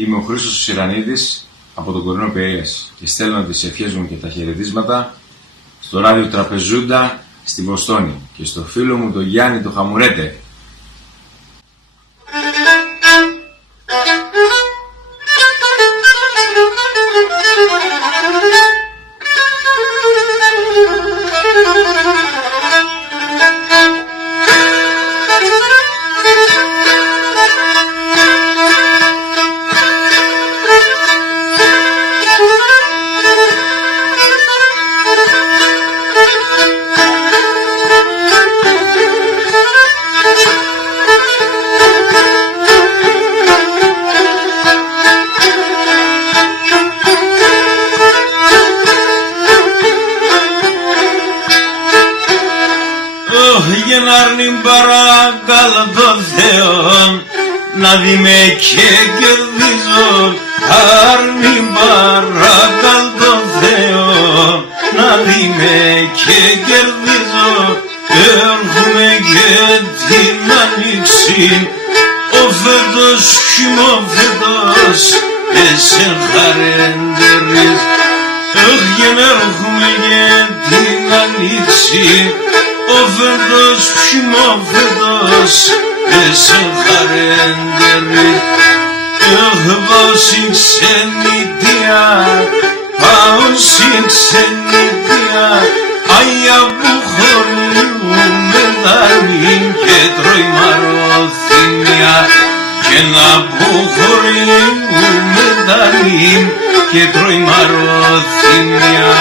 Είμαι ο Χρήστος Ιρανίδης από τον Κορινό Πειραίας και στέλνω τις ευχές μου και τα χαιρετίσματα στο ράδιο Τραπεζούντα στη Βοστόνη και στο φίλο μου τον Γιάννη το Χαμουρέτε. Γενάρνη παρακαλώ το Θεό να δει με και κερδίζω. Άρνη παρακαλώ το Θεό να δει με και κερδίζω. Έρχομαι και την άνοιξη, ο φέτος χειμώφετος εσεν χαρέντερης. Έρχομαι και την άνοιξη, ο φέτος χειμώφετος εσεν χαρέντερης. Πάω στην ξενιτιά, πάω στην ξενιτιά, αγιά που χωρίζουμε δάνει και τρώει μαροθυμιά. Και να που χωρίζουμε δάνει και τρώει μαροθυμιά.